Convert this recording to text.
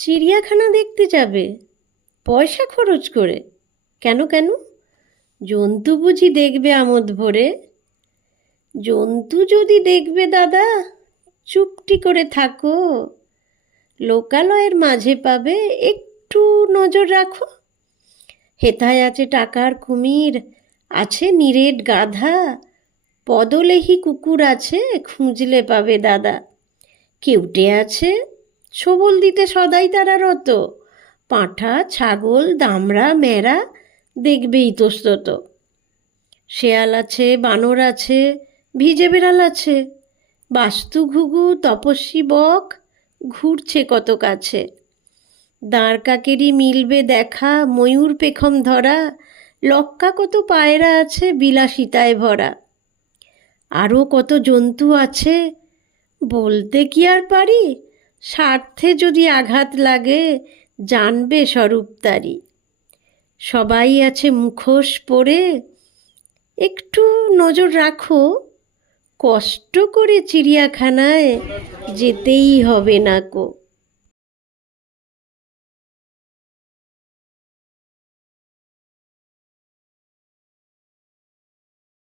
চিড়িয়াখানা দেখতে যাবে পয়সা খরচ করে কেন কেন জন্তু বুঝি দেখবে আমোদ ভরে জন্তু যদি দেখবে দাদা চুপটি করে থাকো লোকালয়ের মাঝে পাবে একটু নজর রাখো হেথায় আছে টাকার কুমির আছে নিরেট গাধা পদলেহি কুকুর আছে খুঁজলে পাবে দাদা কেউটে আছে সবল দিতে সদাই তারা রত পাঁঠা ছাগল দামড়া মেরা দেখবে ইতস্তত শেয়াল আছে বানর আছে ভিজে বেড়াল আছে বাস্তু ঘুঘু তপস্বী বক ঘুরছে কত কাছে দাঁড় কাকেরই মিলবে দেখা ময়ূর পেখম ধরা লক্কা কত পায়রা আছে বিলাসিতায় ভরা আরও কত জন্তু আছে বলতে কি আর পারি স্বার্থে যদি আঘাত লাগে জানবে স্বরূপতারি সবাই আছে মুখোশ পরে একটু নজর রাখো কষ্ট করে চিড়িয়াখানায় যেতেই হবে না কো